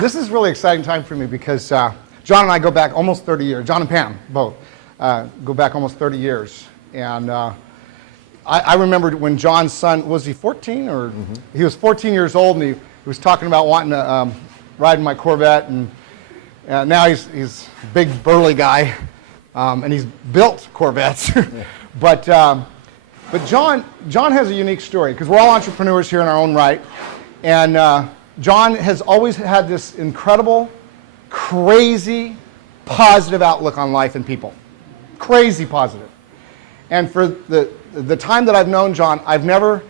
This is really exciting time for me because John and I go back almost 30 years. John and Pam, both, go back almost 30 years. And I remember when John's son, was he 14? Or he was 14 years old, and he was talking about wanting to ride in my Corvette. And now he's a big, burly guy, and he's built Corvettes. But John has a unique story, because we're all entrepreneurs here in our own right. And John has always had this incredible, crazy, positive outlook on life and people. Crazy positive. And for the time that I've known John, I've never,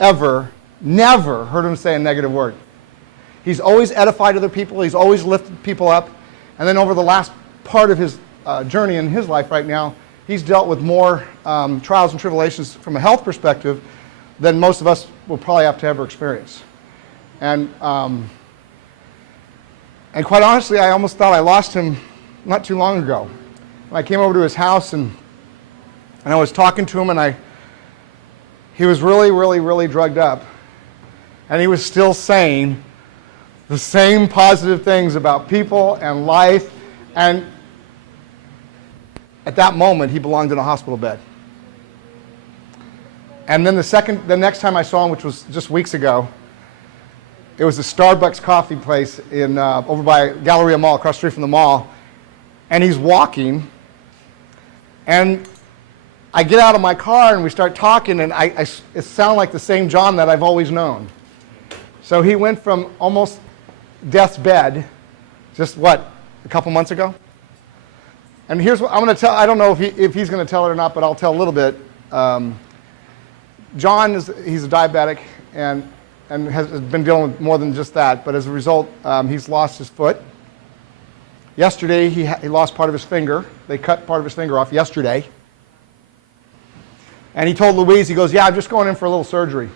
ever, never heard him say a negative word. He's always edified other people. He's always lifted people up. And then over the last part of his journey in his life right now, he's dealt with more trials and tribulations from a health perspective than most of us will probably have to ever experience. And quite honestly, I almost thought I lost him not too long ago. I came over to his house and I was talking to him, and he was really, really, really drugged up. And he was still saying the same positive things about people and life. And at that moment, he belonged in a hospital bed. And then the next time I saw him, which was just weeks ago, it was a Starbucks coffee place over by Galleria Mall, across the street from the mall. And he's walking, and I get out of my car and we start talking, and it sounded like the same John that I've always known. So he went from almost death's bed, just a couple months ago? And here's what I'm going to tell. I don't know if he's going to tell it or not, but I'll tell a little bit. John he's a diabetic and has been dealing with more than just that. But as a result, he's lost his foot. Yesterday, he lost part of his finger. They cut part of his finger off yesterday. And he told Louise, he goes, "Yeah, I'm just going in for a little surgery."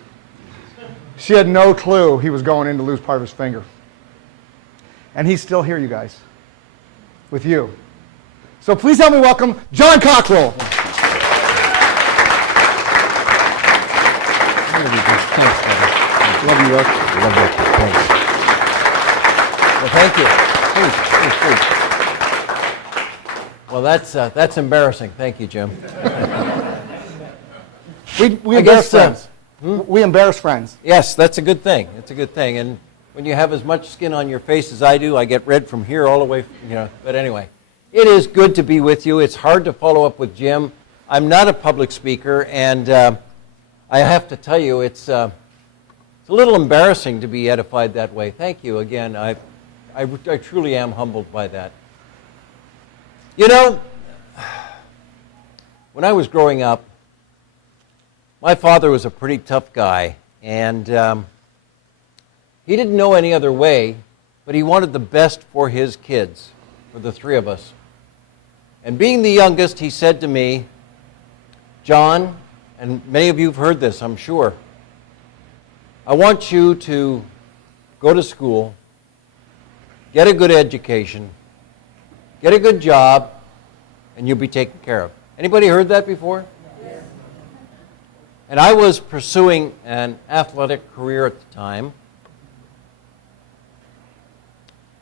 She had no clue he was going in to lose part of his finger. And he's still here, you guys, with you. So please help me welcome John Cockroll. Love you, Russ. Love you. Thanks. Well, thank you. Please. Well, that's embarrassing. Thank you, Jim. We embarrass friends. We embarrass friends. Yes, that's a good thing. It's a good thing. And when you have as much skin on your face as I do, I get red from here all the way, But anyway, it is good to be with you. It's hard to follow up with Jim. I'm not a public speaker, and I have to tell you, it's a little embarrassing to be edified that way. Thank you again. I truly am humbled by that. When I was growing up, my father was a pretty tough guy, and he didn't know any other way, but he wanted the best for his kids, for the three of us. And being the youngest, he said to me, "John," and many of you have heard this, I'm sure, "I want you to go to school, get a good education, get a good job, and you'll be taken care of." Anybody heard that before? Yes. And I was pursuing an athletic career at the time.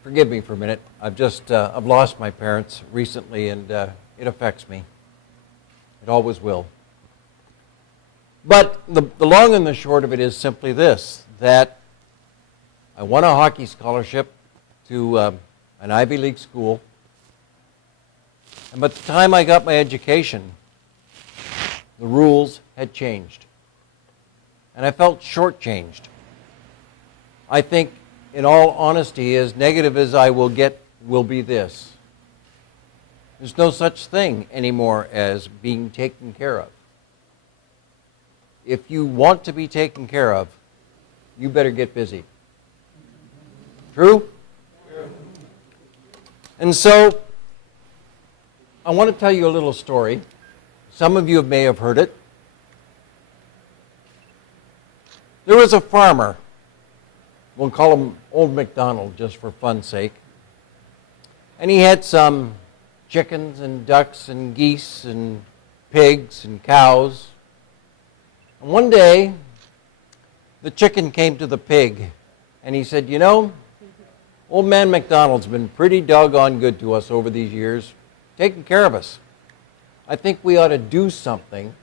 Forgive me for a minute. I've lost my parents recently, and it affects me. It always will. But the long and the short of it is simply this, that I won a hockey scholarship to an Ivy League school. And by the time I got my education, the rules had changed. And I felt shortchanged. I think, in all honesty, as negative as I will get, will be this. There's no such thing anymore as being taken care of. If you want to be taken care of, you better get busy. True? True. And so, I want to tell you a little story. Some of you may have heard it. There was a farmer. We'll call him Old MacDonald just for fun's sake. And he had some chickens and ducks and geese and pigs and cows. And one day, the chicken came to the pig and he said, Old man McDonald's been pretty doggone good to us over these years, taking care of us. I think we ought to do something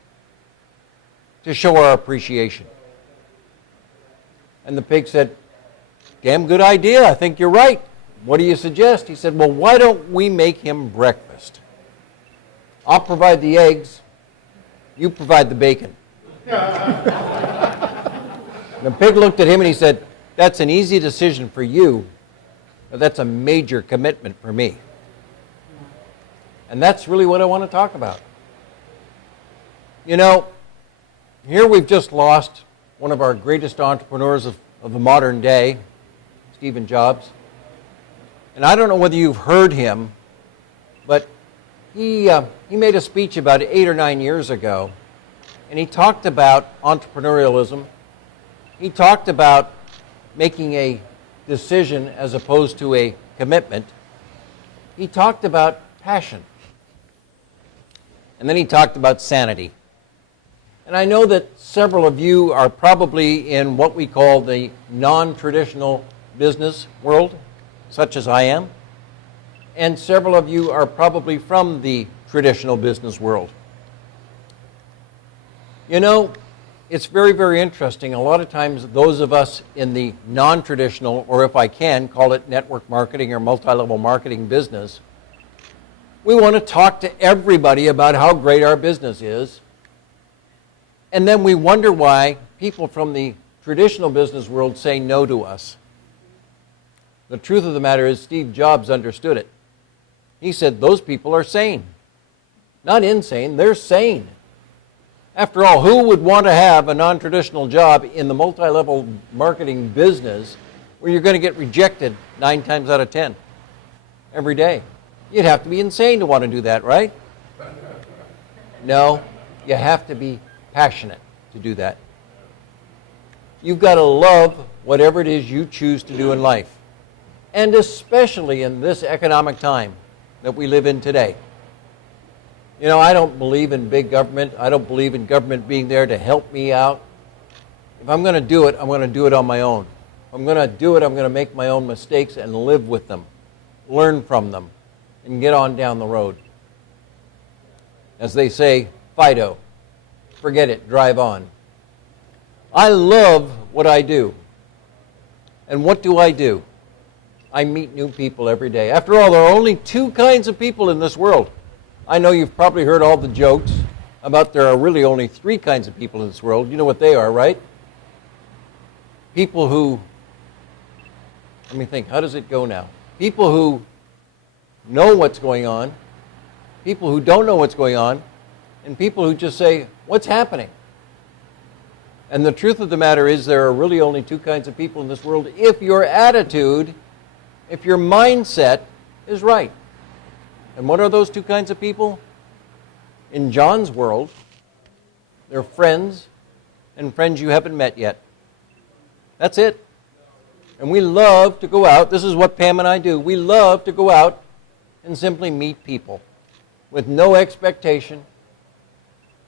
to show our appreciation. And the pig said, damn good idea, I think you're right. What do you suggest? He said, well, why don't we make him breakfast? I'll provide the eggs, you provide the bacon. The pig looked at him and he said, that's an easy decision for you, but that's a major commitment for me. And that's really what I want to talk about. You know, here we've just lost one of our greatest entrepreneurs of the modern day, Steve Jobs. And I don't know whether you've heard him, but he made a speech about 8 or 9 years ago, and he talked about entrepreneurialism. He talked about making a decision as opposed to a commitment. He talked about passion. And then he talked about sanity. And I know that several of you are probably in what we call the non-traditional business world, such as I am. And several of you are probably from the traditional business world. You know, it's very, very interesting. A lot of times those of us in the non-traditional, or if I can, call it network marketing or multi-level marketing business, we want to talk to everybody about how great our business is. And then we wonder why people from the traditional business world say no to us. The truth of the matter is Steve Jobs understood it. He said those people are sane. Not insane, they're sane. After all, who would want to have a non-traditional job in the multi-level marketing business where you're going to get rejected 9 times out of 10 every day? You'd have to be insane to want to do that, right? No, you have to be passionate to do that. You've got to love whatever it is you choose to do in life. And especially in this economic time that we live in today. You know, I don't believe in big government. I don't believe in government being there to help me out. If I'm going to do it, I'm going to do it on my own. If I'm going to do it, I'm going to make my own mistakes and live with them, learn from them, and get on down the road. As they say, Fido, forget it, drive on. I love what I do. And what do? I meet new people every day. After all, there are only 2 kinds of people in this world. I know you've probably heard all the jokes about there are really only 3 kinds of people in this world. You know what they are, right? People who, let me think, how does it go now? People who know what's going on, people who don't know what's going on, and people who just say, what's happening? And the truth of the matter is there are really only 2 kinds of people in this world if your attitude, if your mindset is right. And what are those 2 kinds of people? In John's world, they're friends and friends you haven't met yet. That's it. And we love to go out. This is what Pam and I do. We love to go out and simply meet people with no expectation,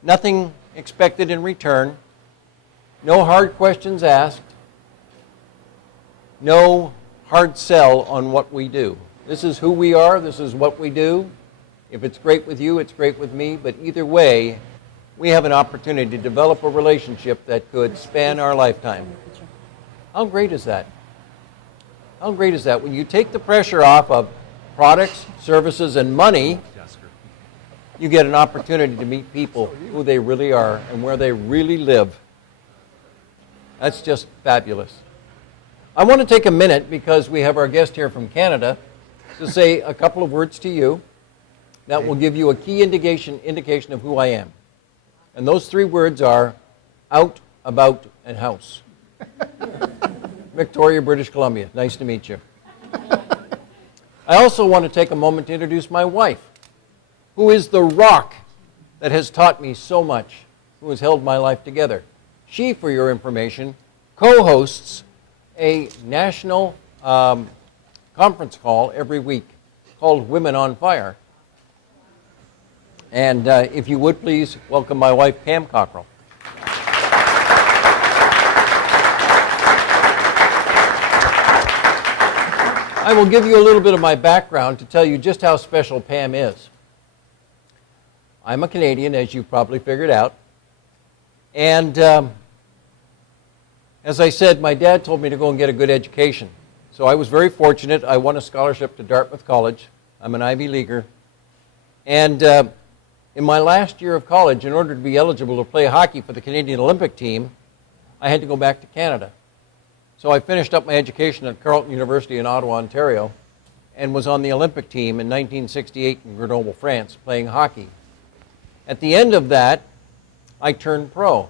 nothing expected in return, no hard questions asked, no hard sell on what we do. This is who we are, this is what we do. If it's great with you, it's great with me, but either way, we have an opportunity to develop a relationship that could span our lifetime. How great is that? How great is that? When you take the pressure off of products, services, and money, you get an opportunity to meet people who they really are and where they really live. That's just fabulous. I want to take a minute, because we have our guest here from Canada, to say a couple of words to you that will give you a key indication of who I am. And those 3 words are out, about, and house. Victoria, British Columbia. Nice to meet you. I also want to take a moment to introduce my wife, who is the rock that has taught me so much, who has held my life together. She, for your information, co-hosts a national conference call every week called Women on Fire. And if you would please welcome my wife, Pam Cockroll. I will give you a little bit of my background to tell you just how special Pam is. I'm a Canadian, as you've probably figured out. And as I said, my dad told me to go and get a good education. So I was very fortunate. I won a scholarship to Dartmouth College. I'm an Ivy Leaguer. And in my last year of college, in order to be eligible to play hockey for the Canadian Olympic team, I had to go back to Canada. So I finished up my education at Carleton University in Ottawa, Ontario, and was on the Olympic team in 1968 in Grenoble, France, playing hockey. At the end of that, I turned pro.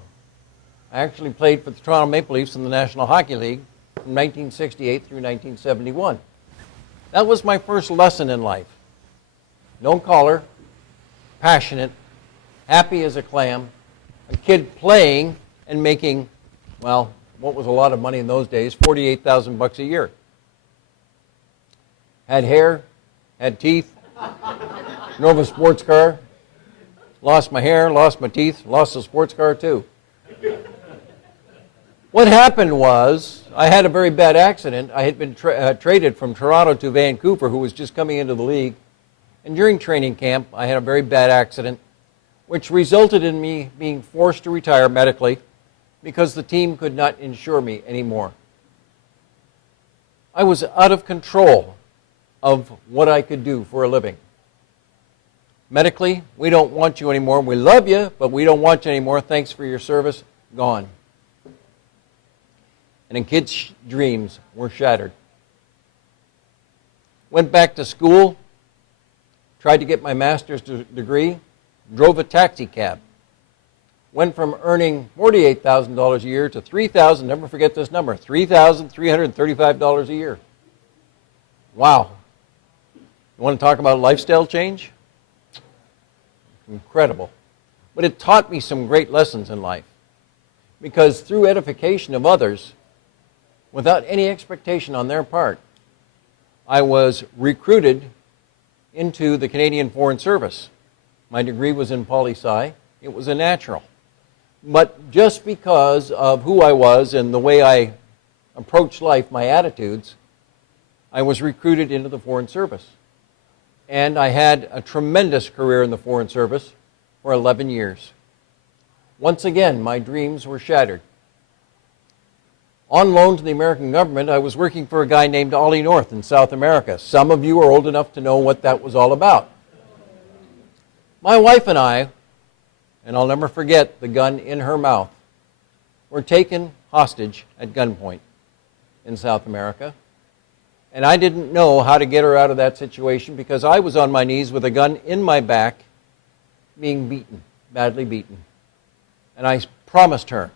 I actually played for the Toronto Maple Leafs in the National Hockey League from 1968 through 1971. That was my first lesson in life. No collar, passionate, happy as a clam, a kid playing and making, well, what was a lot of money in those days, $48,000 a year. Had hair, had teeth, drove a sports car, lost my hair, lost my teeth, lost the sports car too. What happened was, I had a very bad accident. I had been traded from Toronto to Vancouver, who was just coming into the league. And during training camp, I had a very bad accident, which resulted in me being forced to retire medically because the team could not insure me anymore. I was out of control of what I could do for a living. Medically, we don't want you anymore. We love you, but we don't want you anymore. Thanks for your service. Gone. And in kids' dreams were shattered. Went back to school, tried to get my master's degree, drove a taxi cab. Went from earning $48,000 a year to $3,000, never forget this number, $3,335 a year. Wow. You want to talk about lifestyle change? Incredible. But it taught me some great lessons in life. Because through edification of others, without any expectation on their part, I was recruited into the Canadian Foreign Service. My degree was in poli-sci. It was a natural. But just because of who I was and the way I approached life, my attitudes, I was recruited into the Foreign Service. And I had a tremendous career in the Foreign Service for 11 years. Once again, my dreams were shattered. On loan to the American government, I was working for a guy named Ollie North in South America. Some of you are old enough to know what that was all about. My wife and I, and I'll never forget the gun in her mouth, were taken hostage at gunpoint in South America. And I didn't know how to get her out of that situation because I was on my knees with a gun in my back, being beaten, badly beaten. And I promised her,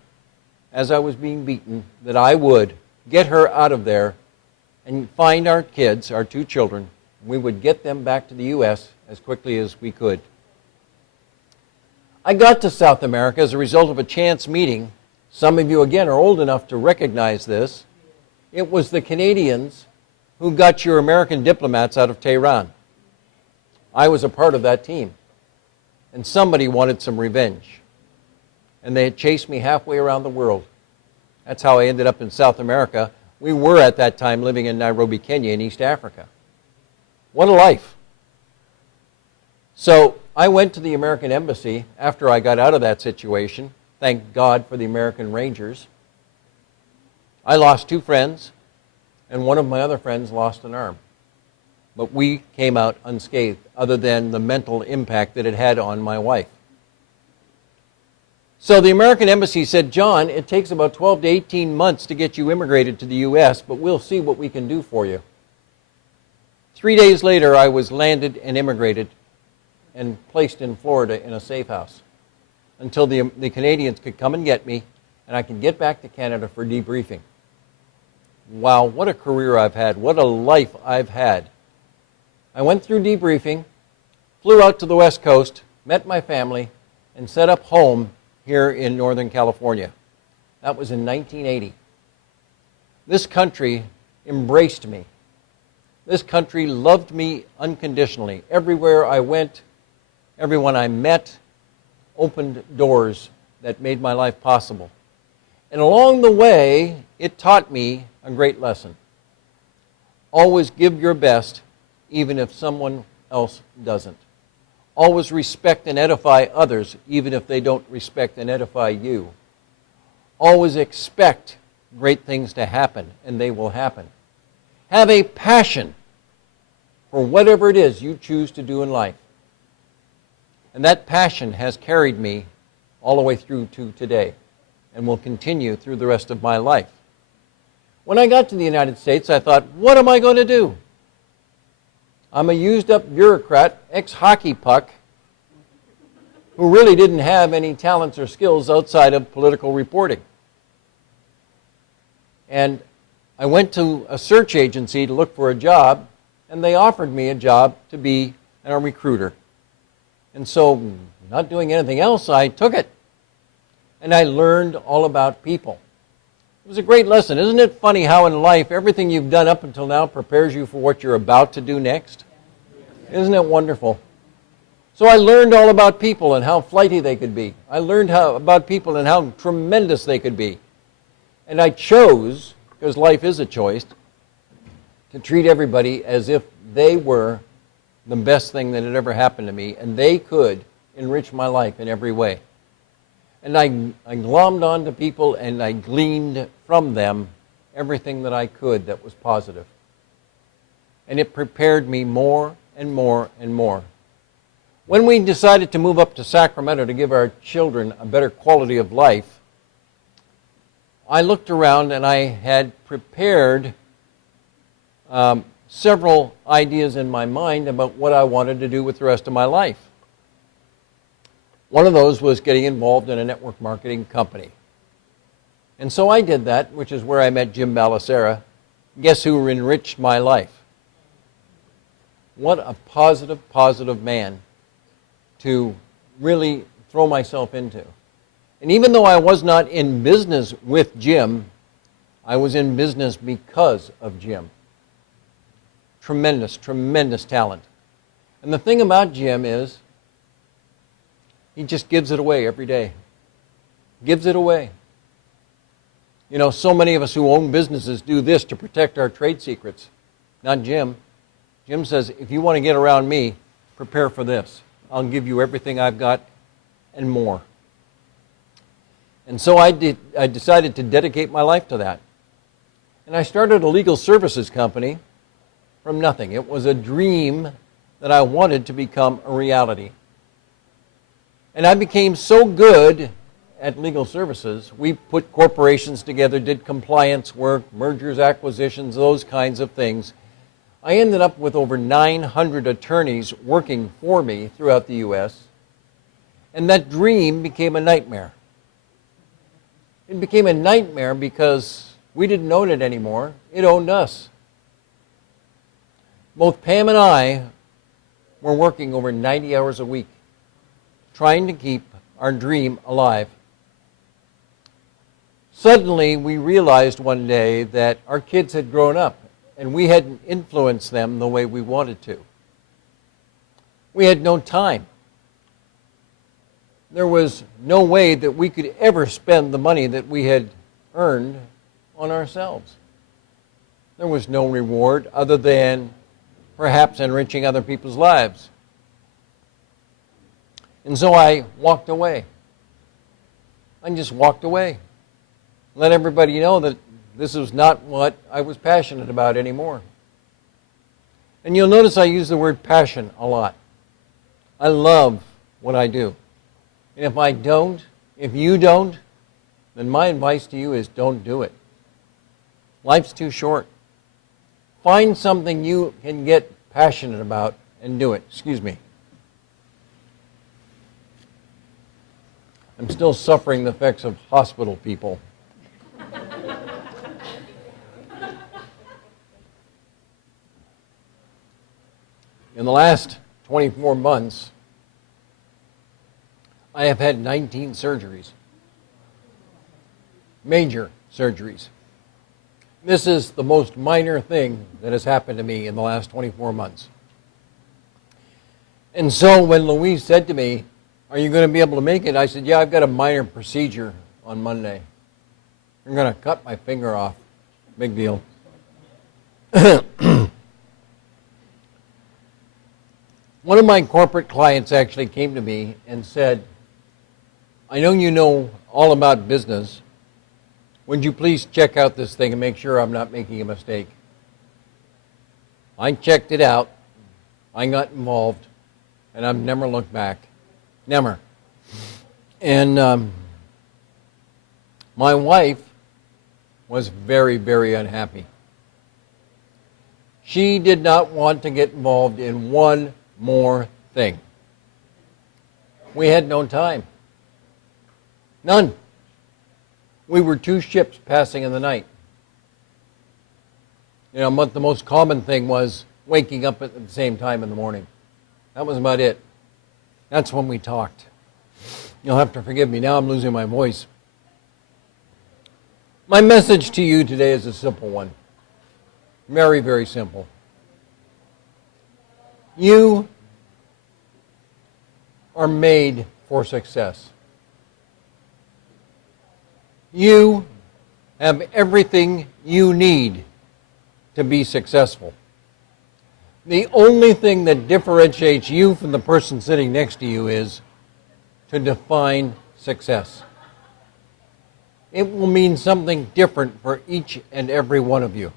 as I was being beaten, that I would get her out of there and find our kids, our two children. We would get them back to the U.S. as quickly as we could. I got to South America as a result of a chance meeting. Some of you, again, are old enough to recognize this. It was the Canadians who got your American diplomats out of Tehran. I was a part of that team. And somebody wanted some revenge. And they had chased me halfway around the world. That's how I ended up in South America. We were at that time living in Nairobi, Kenya, in East Africa. What a life. So I went to the American Embassy after I got out of that situation. Thank God for the American Rangers. I lost 2 friends, and one of my other friends lost an arm. But we came out unscathed, other than the mental impact that it had on my wife. So the American Embassy said, John, it takes about 12 to 18 months to get you immigrated to the U.S., but we'll see what we can do for you. 3 days later, I was landed and immigrated and placed in Florida in a safe house until the Canadians could come and get me and I could get back to Canada for debriefing. Wow, what a career I've had. What a life I've had. I went through debriefing, flew out to the West Coast, met my family, and set up home here in Northern California. That was in 1980. This country embraced me. This country loved me unconditionally. Everywhere I went, everyone I met opened doors that made my life possible. And along the way, it taught me a great lesson. Always give your best, even if someone else doesn't. Always respect and edify others, even if they don't respect and edify you. Always expect great things to happen, and they will happen. Have a passion for whatever it is you choose to do in life. And that passion has carried me all the way through to today and will continue through the rest of my life. When I got to the United States, I thought, what am I going to do? I'm a used-up bureaucrat, ex-hockey puck, who really didn't have any talents or skills outside of political reporting. And I went to a search agency to look for a job, and they offered me a job to be a recruiter. And so, not doing anything else, I took it. And I learned all about people. It was a great lesson. Isn't it funny how in life everything you've done up until now prepares you for what you're about to do next? Isn't it wonderful? So I learned all about people and how flighty they could be. I learned about people and how tremendous they could be. And I chose, because life is a choice, to treat everybody as if they were the best thing that had ever happened to me, and they could enrich my life in every way. And I glommed onto people, and I gleaned from them everything that I could that was positive. And it prepared me more and more and more. When we decided to move up to Sacramento to give our children a better quality of life, I looked around and I had prepared several ideas in my mind about what I wanted to do with the rest of my life. One of those was getting involved in a network marketing company. And so I did that, which is where I met Jim Bellacera. Guess who enriched my life? What a positive man to really throw myself into. And even though I was not in business with Jim, I was in business because of Jim. Tremendous talent. And the thing about Jim is, he just gives it away every day. Gives it away. You know, so many of us who own businesses do this to protect our trade secrets. Not Jim. Jim says, if you want to get around me, prepare for this. I'll give you everything I've got and more. And so I decided to dedicate my life to that. And I started a legal services company from nothing. It was a dream that I wanted to become a reality. And I became so good at legal services, we put corporations together, did compliance work, mergers, acquisitions, those kinds of things. I ended up with over 900 attorneys working for me throughout the U.S., and that dream became a nightmare. It became a nightmare because we didn't own it anymore. It owned us. Both Pam and I were working over 90 hours a week, trying to keep our dream alive. Suddenly, we realized one day that our kids had grown up, and we hadn't influenced them the way we wanted to. We had no time. There was no way that we could ever spend the money that we had earned on ourselves. There was no reward other than perhaps enriching other people's lives. And so I walked away. I just walked away. Let everybody know that this was not what I was passionate about anymore. And you'll notice I use the word passion a lot. I love what I do. And if you don't, then my advice to you is don't do it. Life's too short. Find something you can get passionate about and do it. Excuse me. I'm still suffering the effects of hospital people. In the last 24 months, I have had 19 surgeries. Major surgeries. This is the most minor thing that has happened to me in the last 24 months. And so when Louise said to me, "Are you going to be able to make it?" I said, "Yeah, I've got a minor procedure on Monday. I'm going to cut my finger off. Big deal." One of my corporate clients actually came to me and said, I know you know all about business. Would you please check out this thing and make sure I'm not making a mistake? I checked it out. I got involved, and I've never looked back. Never. And my wife was very, very unhappy. She did not want to get involved in one more thing. We had no time. None. We were two ships passing in the night. You know, but the most common thing was waking up at the same time in the morning. That was about it. That's when we talked. You'll have to forgive me. Now I'm losing my voice. My message to you today is a simple one. Very, very simple. You are made for success. You have everything you need to be successful. The only thing that differentiates you from the person sitting next to you is to define success. It will mean something different for each and every one of you.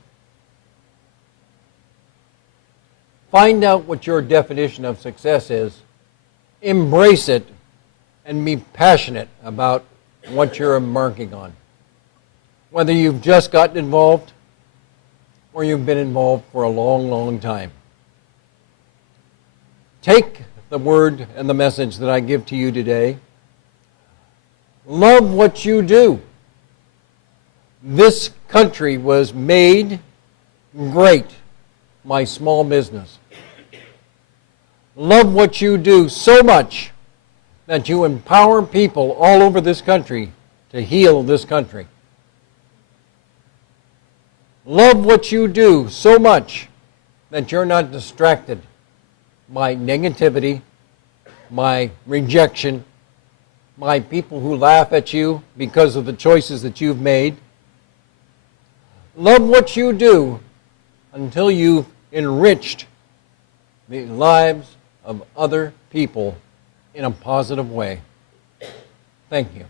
Find out what your definition of success is, embrace it, and be passionate about what you're embarking on. Whether you've just gotten involved or you've been involved for a long, long time. Take the word and the message that I give to you today. Love what you do. This country was made great by small business. Love what you do so much that you empower people all over this country to heal this country. Love what you do so much that you're not distracted by negativity, by rejection, by people who laugh at you because of the choices that you've made. Love what you do until you've enriched the lives of other people in a positive way. Thank you.